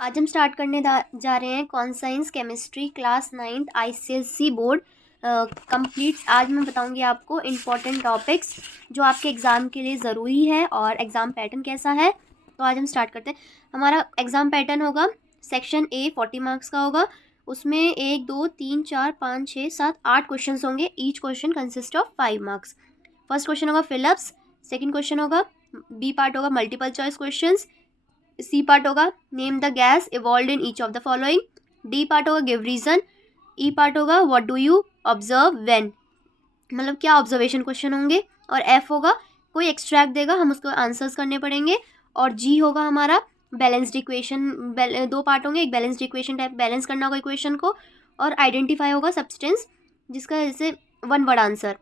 आज हम स्टार्ट करने जा रहे हैं conscience chemistry class 9th ICSE board complete. आज मैं बताऊंगी आपको इम्पॉर्टेंट टॉपिक्स जो आपके एग्ज़ाम के लिए ज़रूरी है और एग्ज़ाम पैटर्न कैसा है। तो आज हम स्टार्ट करते हैं। हमारा एग्ज़ाम पैटर्न होगा सेक्शन ए 40 मार्क्स का होगा। उसमें 1 2 3 4 5 6 7 8 क्वेश्चन होंगे। Each question consist of 5 marks. First question होगा फिलअप्स। सेकेंड क्वेश्चन होगा बी पार्ट होगा multiple choice question. C part होगा name the gas evolve in each of the following. D part होगा give reason. E part होगा what do you observe when, मतलब क्या observation question होंगे। और F होगा कोई एक्सट्रैक्ट देगा, हम उसको आंसर्स करने पड़ेंगे। और जी होगा हमारा बैलेंस्ड इक्वेशन। दो पार्ट होंगे, एक बैलेंस्ड इक्वेशन टाइप बैलेंस करना होगा इक्वेशन को, और आइडेंटिफाई होगा सब्सटेंस जिसका जैसे वन वर्ड आंसर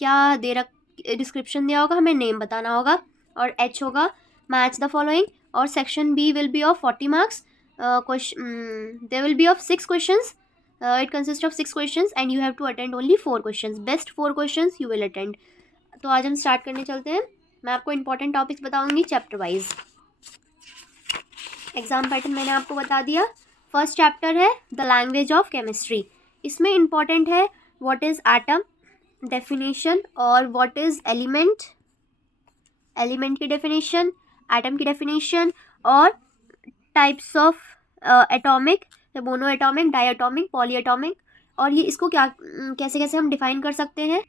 क्या दे रख डिस्क्रिप्शन दिया होगा, हमें नेम बताना होगा। और एच होगा मैच द फॉलोइंग। और section B will be of 40 marks. there will be of 6 questions. It consists of 6 questions and you have to attend only 4 questions. Best 4 questions you will attend. तो आज हम start करने चलते हैं। मैं आपको important topics बताऊंगी चैप्टर वाइज। एग्जाम पैटर्न मैंने आपको बता दिया। फर्स्ट चैप्टर है द लैंग्वेज ऑफ केमिस्ट्री। इसमें इंपॉर्टेंट है व्हाट इज एटम डेफिनेशन और व्हाट इज एलिमेंट, एलिमेंट की डेफिनेशन, एटम की डेफिनेशन, और types of atomic, mono atomic, diatomic, poly atomic. और ये इसको क्या कैसे कैसे हम डिफाइन कर सकते हैं,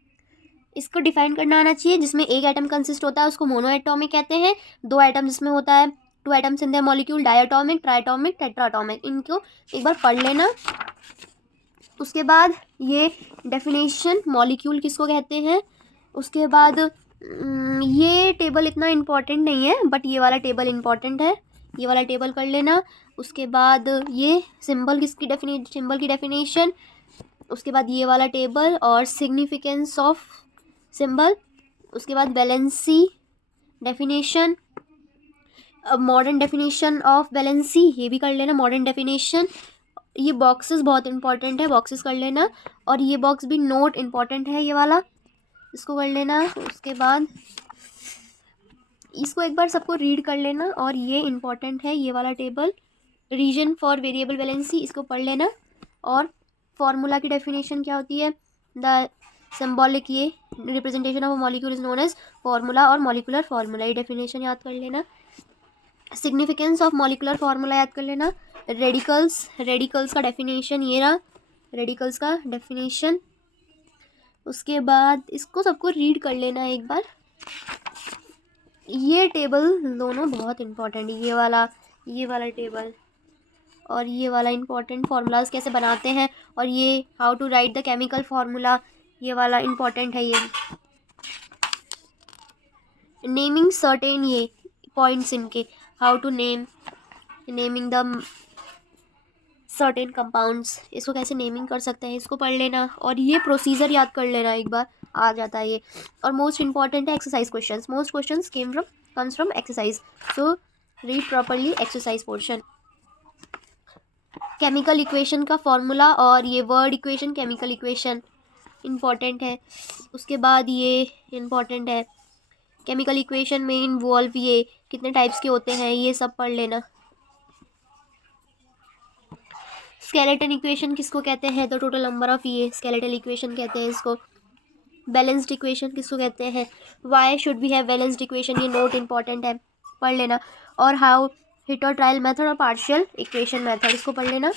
इसको डिफाइन करना आना चाहिए। जिसमें एक एटम कंसिस्ट होता है उसको मोनो एटॉमिक कहते हैं। दो एटम जिसमें होता है 2 atoms in the molecule diatomic, triatomic, tetratomic. इनको एक बार पढ़ लेना। उसके बाद ये डेफिनेशन मॉलिक्यूल किसको कहते हैं। उसके बाद ये टेबल इतना इम्पॉर्टेंट नहीं है बट ये वाला टेबल इम्पॉर्टेंट है, ये वाला टेबल कर लेना। उसके बाद ये सिंबल सिंबल की डेफिनेशन। उसके बाद ये वाला टेबल और सिग्निफिकेंस ऑफ सिंबल। उसके बाद valency definition, modern definition of valency ये भी कर लेना, मॉडर्न डेफिनेशन। ये बॉक्सेस बहुत इंपॉर्टेंट है, बॉक्सेस कर लेना। और ये बॉक्स भी नोट इंपॉर्टेंट है, ये वाला इसको कर लेना। उसके बाद इसको एक बार सबको रीड कर लेना। और ये इंपॉर्टेंट है ये वाला table, reason for variable valency, इसको पढ़ लेना। और फॉर्मूला की डेफिनेशन क्या होती है, द सिंबॉलिक ये representation of a molecule is known as formula और मॉलिकुलर फॉर्मूला, ये डेफिनेशन याद कर लेना। सिग्निफिकेंस ऑफ मॉलिकुलर फार्मूला याद कर लेना। रेडिकल्स, रेडिकल्स का डेफिनेशन ये रहा, रेडिकल्स का डेफिनेशन। उसके बाद इसको सबको रीड कर लेना एक बार। ये टेबल दोनों बहुत इंपॉर्टेंट है, ये वाला टेबल और ये वाला इंपॉर्टेंट फार्मूलाज कैसे बनाते हैं, और ये how to write the chemical formula, ये वाला इंपॉर्टेंट है। ये नेमिंग सर्टेन ये पॉइंट्स इनके, how to naming the certain compounds, इसको कैसे नेमिंग कर सकते हैं, इसको पढ़ लेना। और ये प्रोसीजर याद कर लेना एक बार, आ जाता है ये। और मोस्ट इंपॉर्टेंट है exercise questions. Most questions comes from exercise, so read properly exercise portion. Chemical equation का फॉर्मूला और ये word equation, chemical equation important है। उसके बाद ये इम्पॉर्टेंट है केमिकल इक्वेशन में इन्वॉल्व ये कितने टाइप्स के होते हैं, ये सब पढ़ लेना। स्केलेटन इक्वेशन किसको कहते हैं, द टोटल नंबर ऑफ ये स्केलेटल इक्वेशन कहते हैं इसको। बैलेंस्ड इक्वेशन किसको कहते हैं, why should be have balanced equation, ये नोट इंपॉर्टेंट है, पढ़ लेना। और हाउ हिट और ट्रायल मेथड और पार्शियल इक्वेशन मेथड, इसको पढ़ लेना।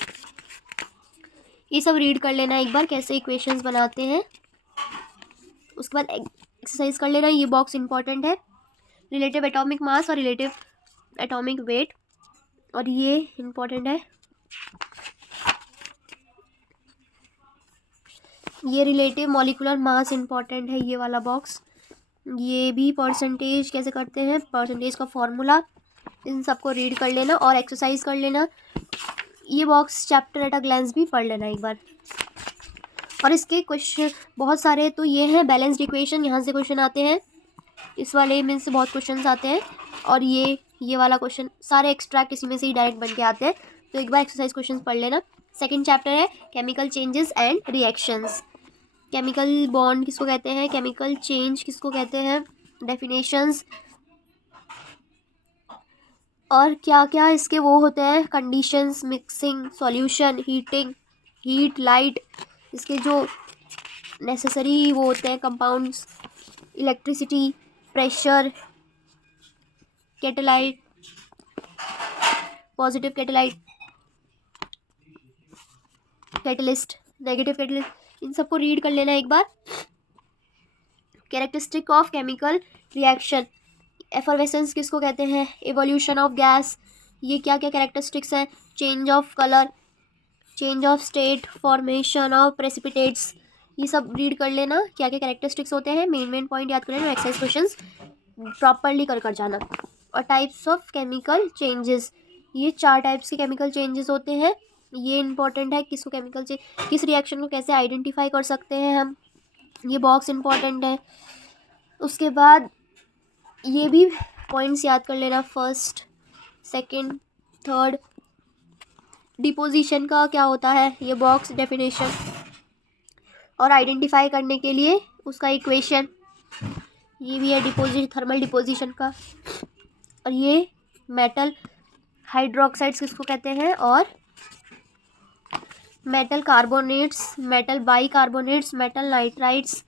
ये सब रीड कर लेना एक बार कैसे इक्वेशंस बनाते हैं। उसके बाद एक्सरसाइज कर लेना। ये बॉक्स इंपॉर्टेंट है, रिलेटिव एटॉमिक मास और रिलेटिव एटॉमिक वेट, और ये इंपॉर्टेंट है। ये रिलेटिव मॉलिकुलर मास इंपॉर्टेंट है, ये वाला बॉक्स। ये भी परसेंटेज कैसे करते हैं, परसेंटेज का फॉर्मूला, इन सबको रीड कर लेना और एक्सरसाइज कर लेना। ये box chapter at a glance भी पढ़ लेना एक बार। और इसके क्वेश्चन बहुत सारे तो ये हैं बैलेंस्ड इक्वेशन, यहाँ से क्वेश्चन आते हैं, इस वाले में से बहुत क्वेश्चन आते हैं। और ये वाला क्वेश्चन सारे एक्सट्रैक्ट इसी में से ही डायरेक्ट बन के आते हैं, तो एक बार एक्सरसाइज क्वेश्चन पढ़ लेना। सेकेंड चैप्टर है chemical changes and reactions. Chemical bond किसको कहते हैं, केमिकल चेंज किसको कहते हैं, डेफिनेशंस। और क्या क्या इसके वो होते हैं, conditions, mixing, solution, heating, heat, light, इसके जो नेसेसरी वो होते हैं compounds, electricity, pressure, catalyst, positive catalyst, catalyst, negative catalyst, इन सबको रीड कर लेना एक बार। Characteristic of chemical reaction, effervescence किसको कहते हैं, एवोल्यूशन ऑफ गैस, ये क्या क्या कैरेक्टरिस्टिक्स हैं, change of colour, change of state, formation of precipitates, ये सब रीड कर लेना क्या क्या कैरेक्टरिस्टिक्स होते हैं, मेन पॉइंट याद कर लेना, एक्सरसाइज क्वेश्चंस प्रॉपरली कर जाना। और टाइप्स ऑफ केमिकल चेंजेस, ये 4 टाइप्स के केमिकल चेंजेस होते हैं, ये इंपॉर्टेंट है, किसको केमिकल चेंज, किस रिएक्शन को कैसे आइडेंटिफाई कर सकते हैं हम, ये बॉक्स इंपॉर्टेंट है। उसके बाद ये भी पॉइंट्स याद कर लेना, फर्स्ट, सेकंड, थर्ड, डिपोजिशन का क्या होता है, ये बॉक्स डेफिनेशन, और आइडेंटिफाई करने के लिए उसका इक्वेशन, ये भी है डिपोजिट, थर्मल डिपोजिशन का। और ये मेटल हाइड्रोक्साइड्स किसको कहते हैं, और metal carbonates, metal bicarbonates, metal nitrides,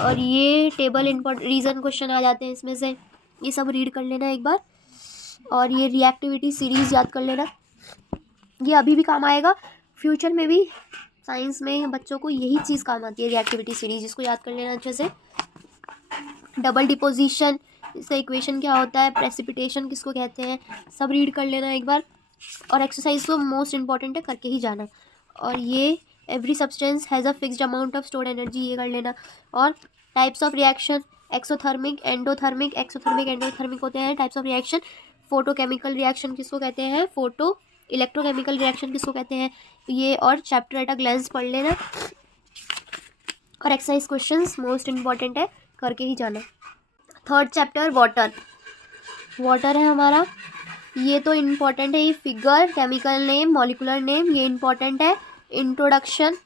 और ये टेबल इम्पोर्ट रीजन क्वेश्चन आ जाते हैं इसमें से, ये सब रीड कर लेना एक बार। और ये रिएक्टिविटी सीरीज याद कर लेना, ये अभी भी काम आएगा, फ्यूचर में भी साइंस में बच्चों को यही चीज़ काम आती है, रिएक्टिविटी सीरीज, इसको याद कर लेना अच्छे से। डबल डिपोजिशन, इसका इक्वेशन क्या होता है, प्रेसिपिटेशन किसको कहते हैं, सब रीड कर लेना एक बार। और एक्सरसाइज तो मोस्ट इंपॉर्टेंट है, करके ही जाना। और ये every substance has a fixed amount of stored energy, ये कर लेना। और types of reaction, exothermic, endothermic, exothermic, endothermic होते हैं types of reaction. Photochemical reaction किसको कहते हैं, फोटो इलेक्ट्रोकेमिकल रिएक्शन किसको कहते हैं, ये और चैप्टर एट अ ग्लैंस पढ़ लेना। और एक्सरसाइज क्वेश्चंस मोस्ट इंपॉर्टेंट है, करके ही जाना। थर्ड चैप्टर वाटर, वाटर है हमारा, ये तो इम्पॉर्टेंट है, ये figure, chemical name, molecular name, ये इम्पॉर्टेंट है। इंट्रोडक्शन,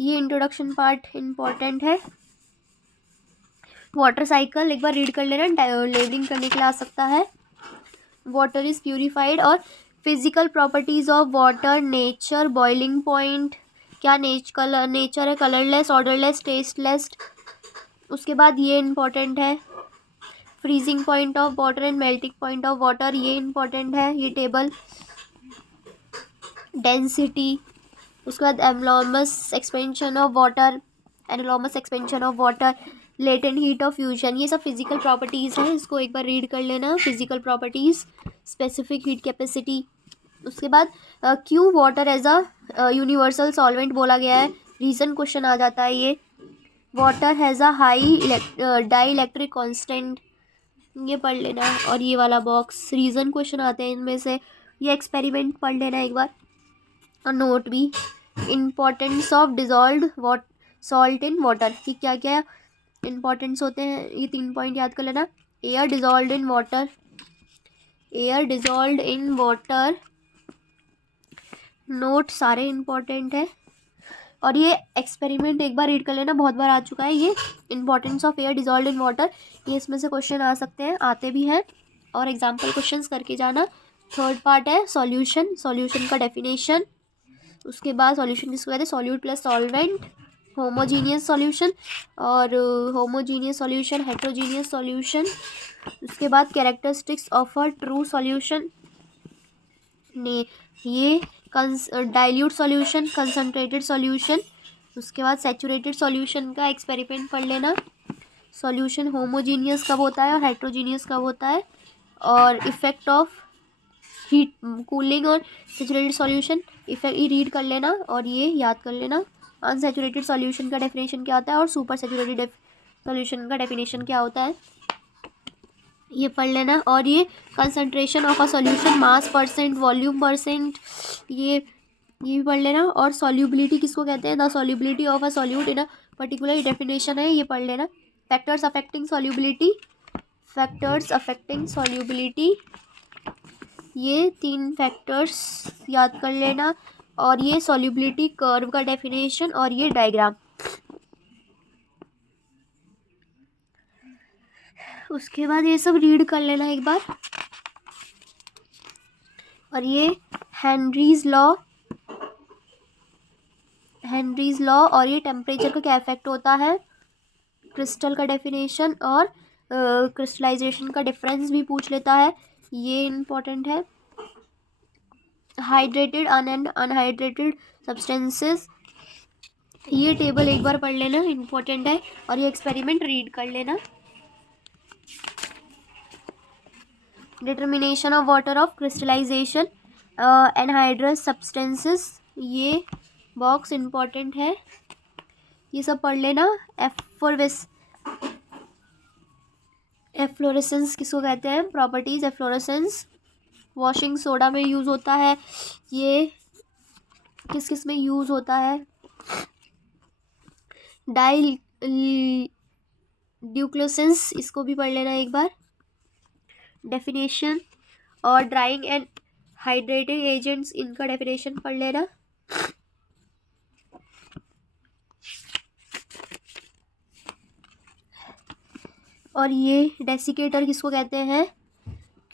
ये इंट्रोडक्शन पार्ट इम्पॉर्टेंट है। वाटर साइकिल एक बार रीड कर लेना, लेबलिंग करने के लिए आ सकता है। वाटर इज़ प्यूरिफाइड, और physical properties of water, nature, boiling point, क्या नेचर है, कलरलेस, ऑर्डरलेस, टेस्टलेस। उसके बाद ये इम्पॉर्टेंट है, freezing point of water and melting point of water, ये इम्पॉर्टेंट है, ये टेबल। डेंसिटी, उसके बाद enormous expansion of water, enormous expansion of water, latent heat of fusion, ये सब फिजिकल प्रॉपर्टीज़ हैं, इसको एक बार रीड कर लेना, physical properties, specific heat capacity. उसके बाद क्यों water as a universal solvent बोला गया है, रीज़न क्वेश्चन आ जाता है ये। Water has a high dielectric constant, ये पढ़ लेना। और ये वाला बॉक्स रीज़न क्वेश्चन आते हैं इनमें से, ये एक्सपेरिमेंट पढ़ लेना एक बार। और नोट भी, importance of dissolved salt in water, ये क्या क्या इंपॉर्टेंस होते हैं, ये 3 पॉइंट याद कर लेना। Air dissolved in water, air dissolved in water, note सारे इंपॉर्टेंट है। और ये एक्सपेरिमेंट एक बार रीड कर लेना, बहुत बार आ चुका है ये, importance of air dissolved in water, ये इसमें से क्वेश्चन आ सकते हैं, आते भी हैं, और एग्जाम्पल क्वेश्चंस करके जाना। थर्ड पार्ट है सॉल्यूशन, सॉल्यूशन का डेफिनेशन। उसके बाद सॉल्यूशन किसको कहते हैं, solute plus solvent, homogeneous solution, और होमोजीनियस सॉल्यूशन, हेट्रोजीनियस सॉल्यूशन। उसके बाद characteristics of a true solution ने, ये डाइल्यूट सॉल्यूशन, कंसनट्रेटेड सॉल्यूशन। उसके बाद सैचुरेटेड सॉल्यूशन का एक्सपेरिमेंट पढ़ लेना, सॉल्यूशन होमोजीनियस कब होता है और हेट्रोजीनियस कब होता है, और इफेक्ट ऑफ हीट कूलिंग और सैचुरेटेड सॉल्यूशन इफेक्ट, ये रीड कर लेना और ये याद कर लेना। अनसैचुरेटेड सॉल्यूशन का डेफिनेशन क्या होता है और सुपर सैचुरेटेड सॉल्यूशन का डेफिनेशन क्या होता है, ये पढ़ लेना। और ये concentration of a solution, mass percent, volume percent, ये भी पढ़ लेना। और सॉल्युबिलिटी किसको कहते हैं, the solubility of a solute in a particular definition है, ये पढ़ लेना। Factors affecting solubility, factors affecting solubility, ये 3 फैक्टर्स याद कर लेना। और ये सॉल्युबिलिटी कर्व का डेफिनेशन, और ये डायग्राम। उसके बाद ये सब रीड कर लेना एक बार। और ये हेनरीज लॉ और ये टेम्परेचर का क्या इफेक्ट होता है, क्रिस्टल का डेफिनेशन और क्रिस्टलाइजेशन का डिफरेंस भी पूछ लेता है, ये इम्पोर्टेंट है। हाइड्रेटेड एंड अनहाइड्रेटेड सब्सटेंसेस, ये टेबल एक बार पढ़ लेना, इम्पोर्टेंट है। और ये एक्सपेरिमेंट रीड कर लेना। Determination of water of crystallization anhydrous substances, ये बॉक्स इम्पोर्टेंट है, ये सब पढ़ लेना। एफ्लोरेसेंस किसको कहते हैं, प्रॉपर्टीज एफ्लोरेसेंस वॉशिंग सोडा में यूज़ होता है, ये किस किस में यूज़ होता है। डाई ड्यूक्लोसेंस, इसको भी पढ़ लेना एक बार, डेफिनेशन। और ड्राइंग एंड हाइड्रेटिंग एजेंट्स, इनका डेफिनेशन पढ़ लेना। और ये डेसिकेटर किसको कहते हैं,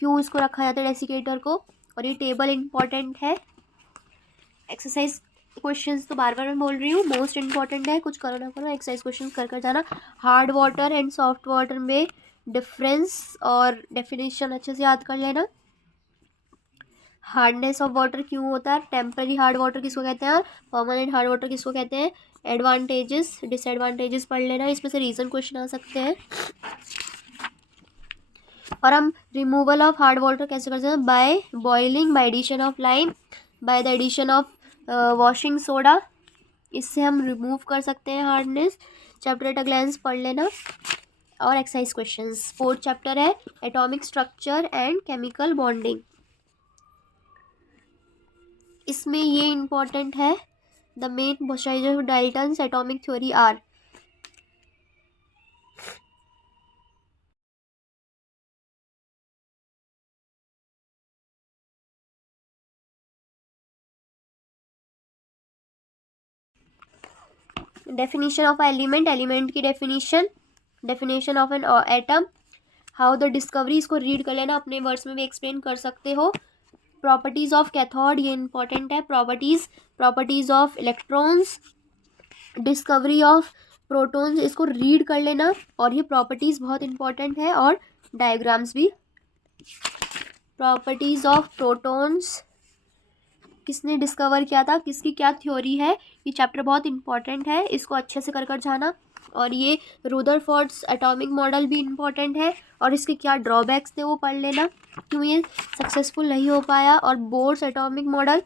क्यों इसको रखा जाता है डेसिकेटर को, और ये टेबल इम्पॉर्टेंट है। एक्सरसाइज क्वेश्चंस तो बार बार मैं बोल रही हूँ, मोस्ट इम्पॉर्टेंट है, कुछ करो ना करो एक्सरसाइज क्वेश्चंस कर जाना। Hard water and soft water में डिफरेंस और डेफिनेशन अच्छे से याद कर लेना। हार्डनेस ऑफ वाटर क्यों होता है, टेम्पररी हार्ड वाटर किसको कहते हैं और परमानेंट हार्ड वाटर किसको कहते हैं। एडवांटेजेस डिसएडवांटेजेस पढ़ लेना, इसमें से रीजन क्वेश्चन आ सकते हैं। और हम रिमूवल ऑफ हार्ड वाटर कैसे कर सकते हैं, by boiling, by addition of lime, by the addition of washing soda, इससे हम रिमूव कर सकते हैं hardness. Chapter at a glance पढ़ लेना। और एक्सरसाइज क्वेश्चंस, 4th चैप्टर है atomic structure and chemical bonding, इसमें ये इम्पोर्टेंट है, the main postulates of Dalton's atomic theory are. Definition of element, element की definition of an atom, how the discovery, इसको read कर लेना, अपने वर्ड्स में भी एक्सप्लेन कर सकते हो। प्रॉपर्टीज ऑफ कैथोड, ये इंपॉर्टेंट है। Properties of electrons, discovery of protons, इसको रीड कर लेना, और ये प्रॉपर्टीज बहुत इंपॉर्टेंट है, और डायग्राम्स भी। प्रॉपर्टीज ऑफ प्रोटॉन्स, किसने डिस्कवर किया था, किसकी क्या थ्योरी है, ये चैप्टर बहुत इंपॉर्टेंट है, इसको अच्छे से कर जाना। और ये रुदरफोर्ड्स एटॉमिक मॉडल भी इम्पॉर्टेंट है, और इसके क्या ड्रॉबैक्स थे वो पढ़ लेना, क्यों ये सक्सेसफुल नहीं हो पाया। और बोर्स एटॉमिक मॉडल,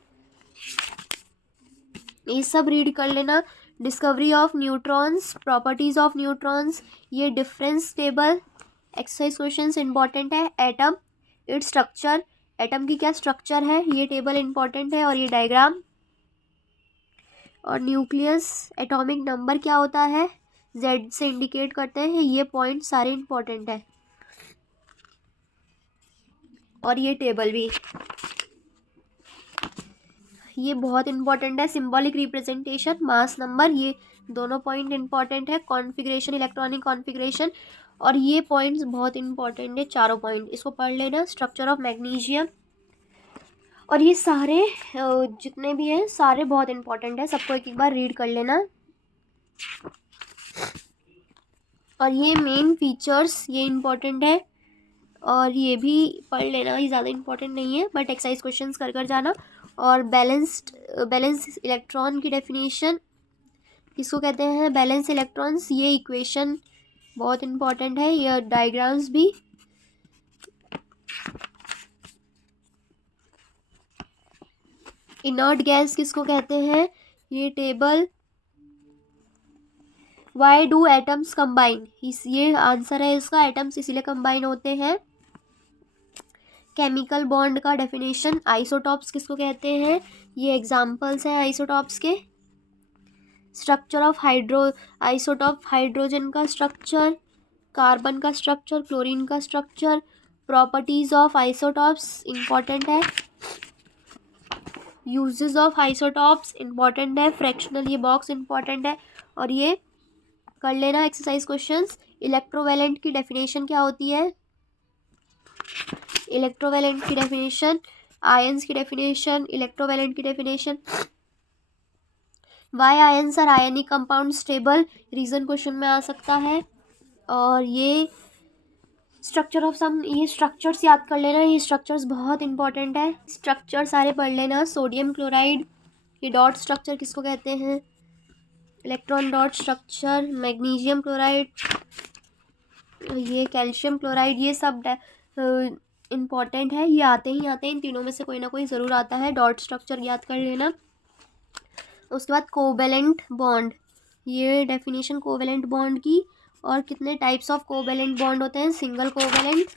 ये सब रीड कर लेना। Discovery of neutrons, properties of neutrons, ये difference table. Exercise questions important है। एटम, इट्स स्ट्रक्चर, एटम की क्या स्ट्रक्चर है, ये टेबल इंपॉर्टेंट है, और ये डायग्राम। और न्यूक्लियस, एटॉमिक नंबर क्या होता है, जेड से इंडिकेट करते हैं, ये पॉइंट सारे इंपॉर्टेंट है, और ये टेबल भी, ये बहुत इंपॉर्टेंट है। सिंबॉलिक रिप्रेजेंटेशन, मास नंबर, ये दोनों पॉइंट इंपॉर्टेंट है। कॉन्फ़िगरेशन, इलेक्ट्रॉनिक कॉन्फ़िगरेशन, और ये पॉइंट्स बहुत इंपॉर्टेंट है, चारों पॉइंट, इसको पढ़ लेना। स्ट्रक्चर ऑफ मैग्नीशियम, और ये सारे जितने भी हैं सारे बहुत इंपॉर्टेंट है, सबको एक बार रीड कर लेना। और ये मेन फीचर्स, ये इंपॉर्टेंट है, और ये भी पढ़ लेना, ये ज़्यादा इंपॉर्टेंट नहीं है, बट एक्सरसाइज क्वेश्चंस कर जाना। और बैलेंस इलेक्ट्रॉन की डेफिनेशन, किसको कहते हैं बैलेंस इलेक्ट्रॉन्स, ये इक्वेशन बहुत इंपॉर्टेंट है, ये डायग्राम्स भी। इनर्ट गैस किसको कहते हैं, ये table. Why do atoms combine, ये आंसर है इसका, एटम्स इसीलिए कंबाइन होते हैं। केमिकल बॉन्ड का डेफिनेशन, आइसोटॉप्स किसको कहते हैं, ये एग्जांपल्स हैं आइसोटॉप्स के। स्ट्रक्चर ऑफ आइसोटॉप, हाइड्रोजन का स्ट्रक्चर, कार्बन का स्ट्रक्चर, क्लोरीन का structure. Properties of isotopes important है। यूजेस ऑफ आइसोटॉप्स इंपॉर्टेंट है। फ्रैक्शनल, ये बॉक्स इंपॉर्टेंट है, और ये कर लेना एक्सरसाइज क्वेश्चंस। इलेक्ट्रोवैलेंट की डेफिनेशन क्या होती है, इलेक्ट्रोवैलेंट की डेफिनेशन, आयंस की डेफिनेशन, इलेक्ट्रोवैलेंट की definition, why ions are ionic compound stable, reason question में आ सकता है। और ये स्ट्रक्चर ऑफ सम, ये स्ट्रक्चर्स याद कर लेना, ये स्ट्रक्चर्स बहुत इंपॉर्टेंट है, स्ट्रक्चर सारे पढ़ लेना। सोडियम क्लोराइड, ये डॉट स्ट्रक्चर किसको कहते हैं, electron dot structure. Magnesium chloride, ये कैल्शियम क्लोराइड, ये सब इम्पॉर्टेंट है, ये आते ही आते हैं, इन तीनों में से कोई ना कोई ज़रूर आता है। डॉट स्ट्रक्चर याद कर लेना। उसके बाद कोवेलेंट बॉन्ड, ये डेफिनेशन कोवेलेंट बॉन्ड की, और कितने टाइप्स ऑफ कोवेलेंट बॉन्ड होते हैं, single covalent,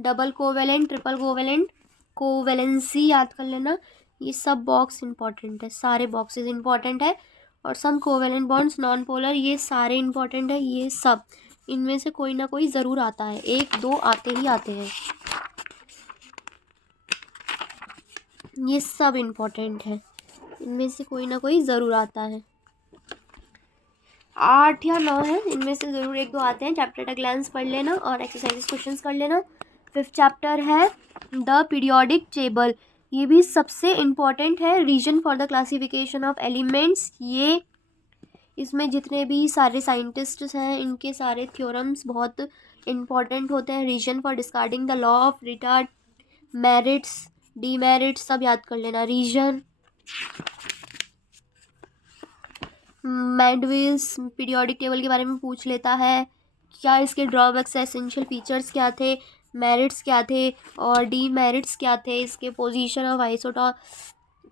double covalent, triple covalent, covalency याद कर लेना। ये सब बॉक्स इंपॉर्टेंट है, सारे बॉक्सेस इंपॉर्टेंट है। और सम कोवेलेंट बॉन्ड्स, नॉन पोलर, ये सारे इंपॉर्टेंट है। ये सब इनमें से कोई ना कोई ज़रूर आता है, एक दो आते ही आते हैं, ये सब इम्पोर्टेंट है, इनमें से कोई ना कोई ज़रूर आता है। 8 या 9 है, इनमें से ज़रूर एक दो आते हैं। चैप्टर का ग्लांस पढ़ लेना और एक्सरसाइज क्वेश्चंस कर लेना। 5th चैप्टर है द पीरियोडिक टेबल, ये भी सबसे इम्पॉर्टेंट है। Reason for the classification of elements, ये इसमें जितने भी सारे साइंटिस्ट्स हैं इनके सारे थ्योरम्स बहुत इम्पॉर्टेंट होते हैं। Reason for discarding the law of triads, merits, demerits सब याद कर लेना। रीजन, मैंडविल्स पीरियोडिक टेबल के बारे में पूछ लेता है, क्या इसके ड्रॉबैक्स, एसेंशियल फीचर्स क्या थे, मेरिट्स क्या थे और डीमेरिट्स क्या थे, इसके पोजीशन ऑफ आइसोटॉप,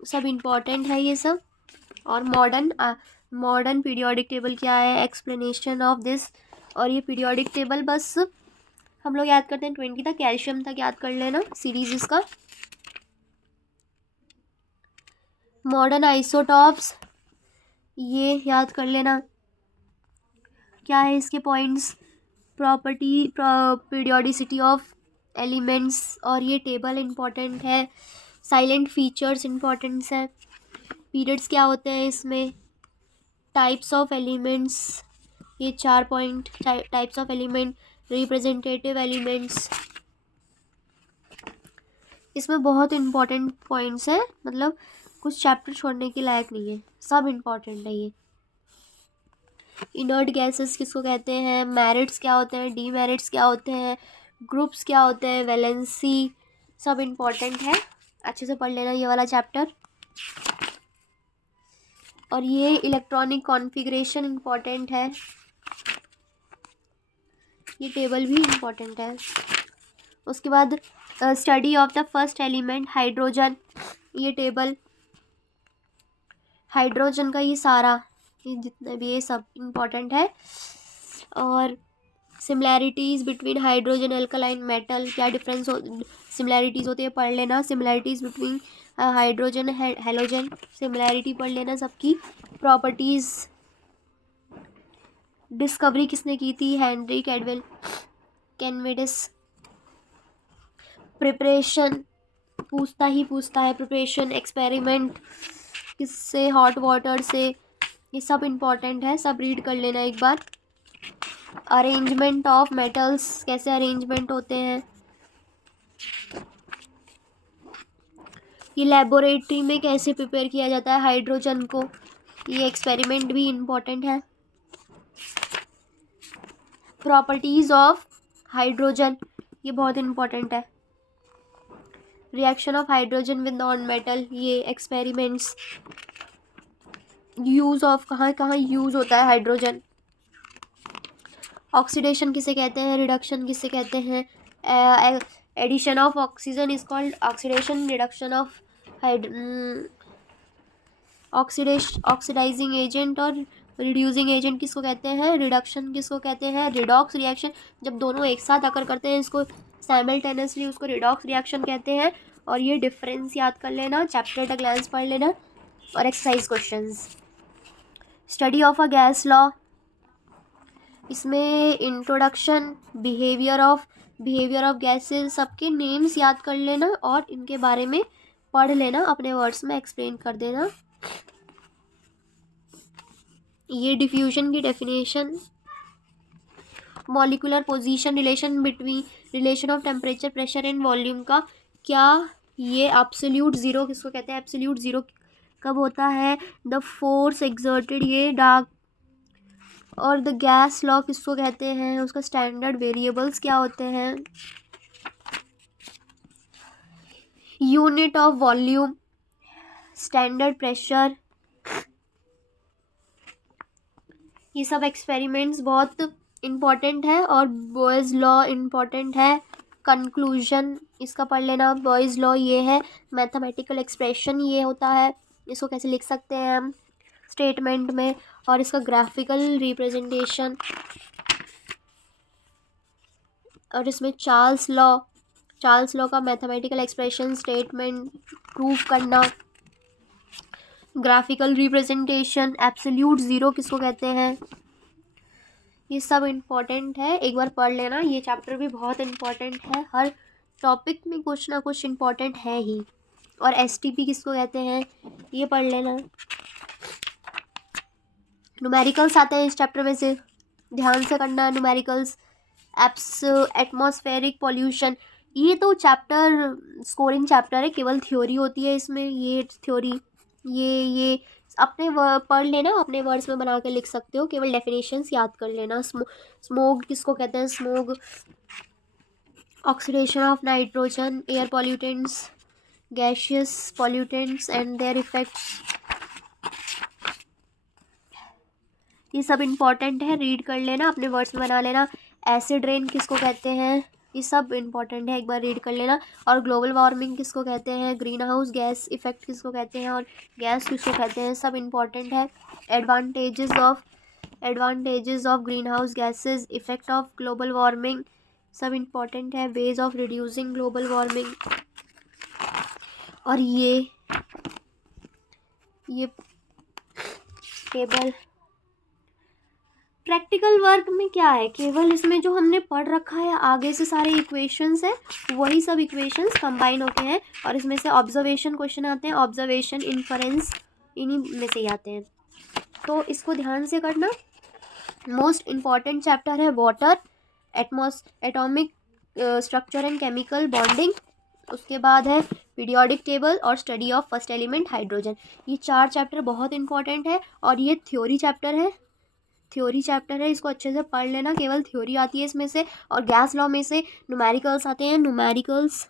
सब इम्पॉर्टेंट है ये सब। और मॉडर्न पीरियोडिक टेबल क्या है, एक्सप्लेनेशन ऑफ दिस। और ये पीरियोडिक टेबल बस हम लोग याद करते हैं 20 तक, कैल्शियम तक याद कर लेना सीरीज इसका। मॉडर्न आइसोटॉप्स, ये याद कर लेना, क्या है इसके points, property, periodicity of elements, और ये टेबल इम्पॉर्टेंट है। साइलेंट फीचर्स इम्पॉर्टेंट्स है, पीरियड्स क्या होते हैं इसमें, टाइप्स ऑफ एलिमेंट्स, ये 4 point, types of element, representative elements, इसमें बहुत इम्पॉर्टेंट पॉइंट्स हैं, मतलब कुछ चैप्टर छोड़ने के लायक नहीं है, सब इम्पॉर्टेंट है ये। इनर्ट गैसेस किसको कहते हैं, मेरिट्स क्या होते हैं, डीमेरिट्स क्या होते हैं, ग्रुप्स क्या होते हैं, वैलेंसी, सब इम्पॉर्टेंट है, अच्छे से पढ़ लेना ये वाला चैप्टर। और ये इलेक्ट्रॉनिक कॉन्फ़िगरेशन इम्पॉर्टेंट है, ये टेबल भी इम्पॉर्टेंट है। उसके बाद study of the first element hydrogen, ये टेबल, हाइड्रोजन का ये सारा, ये जितने भी, ये सब इम्पॉर्टेंट है। और similarities between hydrogen alkaline metal, क्या डिफरेंस सिमिलैरिटीज़ होती है पढ़ लेना। Similarities between hydrogen halogen, similarity पढ़ लेना सबकी। प्रॉपर्टीज़, डिस्कवरी किसने की थी, हेनरी कैनवेडिस। प्रिपरेशन पूछता है, प्रिपरेशन एक्सपेरिमेंट किससे, हॉट वाटर से, ये सब इम्पॉर्टेंट है, सब रीड कर लेना एक बार। अरेंजमेंट ऑफ मेटल्स, कैसे अरेंजमेंट होते हैं, ये लेबोरेटरी में कैसे प्रिपेयर किया जाता है हाइड्रोजन को, ये एक्सपेरिमेंट भी इम्पॉर्टेंट है। प्रॉपर्टीज़ ऑफ हाइड्रोजन, ये बहुत इम्पॉर्टेंट है। Reaction of hydrogen with non metal, ये एक्सपेरिमेंट्स। यूज़ ऑफ, कहाँ कहाँ यूज़ होता है हाइड्रोजन। ऑक्सीडेशन किसे कहते हैं, रिडक्शन किसे कहते हैं, addition of oxygen is called oxidation, reduction of oxidizing agent और रिड्यूसिंग एजेंट किसको कहते हैं, रिडक्शन किसको कहते हैं, रिडॉक्स रिएक्शन, जब दोनों एक साथ आकर करते हैं इसको साइमल्टेनियसली, उसको रिडॉक्स रिएक्शन कहते हैं। और ये डिफरेंस याद कर लेना, चैप्टर का ग्लांस पढ़ लेना। और exercise questions, study of a gas law, इसमें इंट्रोडक्शन, बिहेवियर ऑफ गैसेस, सबके नेम्स याद कर लेना और इनके बारे में पढ़ लेना, अपने वर्ड्स में एक्सप्लेन कर देना। ये डिफ्यूजन की definition, molecular position, relation of temperature, pressure and volume का क्या ये एब्सोल्यूट ज़ीरो किसको कहते हैं? एब्सोल्यूट ज़ीरो कब होता है? द फोर्स एक्सर्टेड, ये डार्क। और द गैस लॉ किसको कहते हैं? उसका स्टैंडर्ड वेरिएबल्स क्या होते हैं? Unit of volume, standard pressure. ये सब एक्सपेरिमेंट्स बहुत इम्पॉर्टेंट है। और बॉयज़ लॉ इम्पॉर्टेंट है। कंक्लूजन इसका पढ़ लेना। बॉयज़ लॉ ये है, मैथमेटिकल एक्सप्रेशन ये होता है, इसको कैसे लिख सकते हैं हम स्टेटमेंट में, और इसका ग्राफिकल रिप्रेजेंटेशन। और इसमें चार्ल्स लॉ का मैथमेटिकल एक्सप्रेशन स्टेटमेंट प्रूव करना, ग्राफिकल रिप्रेजेंटेशन, एब्सोल्यूट ज़ीरो किसको कहते हैं, ये सब इम्पॉर्टेंट है, एक बार पढ़ लेना। ये चैप्टर भी बहुत इम्पॉर्टेंट है, हर टॉपिक में कुछ ना कुछ इम्पॉर्टेंट है ही। और एसटीपी किसको कहते हैं, ये पढ़ लेना। न्यूमेरिकल्स आते हैं इस चैप्टर में से, ध्यान से करना है न्यूमेरिकल्स। एटमॉस्फेरिक पॉल्यूशन, ये तो चैप्टर स्कोरिंग चैप्टर है, केवल थ्योरी होती है इसमें। ये थ्योरी ये अपने पढ़ लेना, अपने वर्ड्स में बना के लिख सकते हो, केवल डेफिनेशंस याद कर लेना। स्मोक किसको कहते हैं? Smoke oxidation of nitrogen, air pollutants, gaseous pollutants and there effects, ये सब इम्पॉर्टेंट है, रीड कर लेना, अपने वर्ड्स में बना लेना। एसिड रेन किसको कहते हैं? ये सब इम्पॉर्टेंट है, एक बार रीड कर लेना। और ग्लोबल वार्मिंग किसको कहते हैं? ग्रीन हाउस गैस इफेक्ट किसको कहते हैं? और गैस किसको कहते हैं? सब इम्पॉर्टेंट है। Advantages of green house gases, effect of global warming, सब इम्पॉर्टेंट है। Ways of reducing global warming. और ये केवल प्रैक्टिकल वर्क में क्या है, केवल इसमें जो हमने पढ़ रखा है आगे से सारे इक्वेशंस है, वही सब इक्वेशंस कंबाइन होते हैं। और इसमें से ऑब्जर्वेशन क्वेश्चन आते हैं, ऑब्जर्वेशन इन्फरेंस इन्हीं में से ही आते हैं, तो इसको ध्यान से करना। मोस्ट इम्पॉर्टेंट चैप्टर है water, atomic structure and chemical bonding, उसके बाद है पीरियोडिक टेबल और study of first element hydrogen. ये 4 चैप्टर बहुत इंपॉर्टेंट है। और ये थ्योरी चैप्टर है, इसको अच्छे से पढ़ लेना, केवल थ्योरी आती है इसमें से। और गैस लॉ में से न्यूमेरिकल्स आते हैं, न्यूमेरिकल्स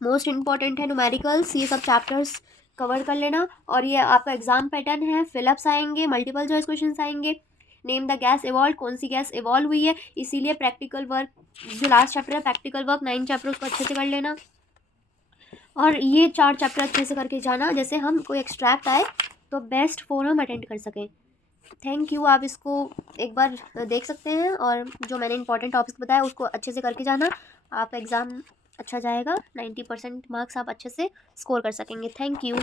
मोस्ट इम्पॉर्टेंट है। न्यूमेरिकल्स ये सब चैप्टर्स कवर कर लेना। और ये आपका एग्जाम पैटर्न है, फिलअप्स आएंगे, मल्टीपल चॉइस क्वेश्चंस आएंगे। नेम द गैस इवॉल्व, कौन सी गैस इवॉल्व हुई है, इसीलिए प्रैक्टिकल वर्क जो लास्ट चैप्टर है प्रैक्टिकल वर्क 9 चैप्टर, उसको अच्छे से कर लेना। और ये 4 चैप्टर अच्छे से करके जाना, जैसे हम कोई एक्सट्रैक्ट आए तो बेस्ट 4 हम अटेंड कर सकें। Thank you. आप इसको एक बार देख सकते हैं, और जो मैंने इंपॉर्टेंट टॉपिक्स बताया उसको अच्छे से करके जाना, आप एग्ज़ाम अच्छा जाएगा, 90% मार्क्स आप अच्छे से स्कोर कर सकेंगे। Thank you.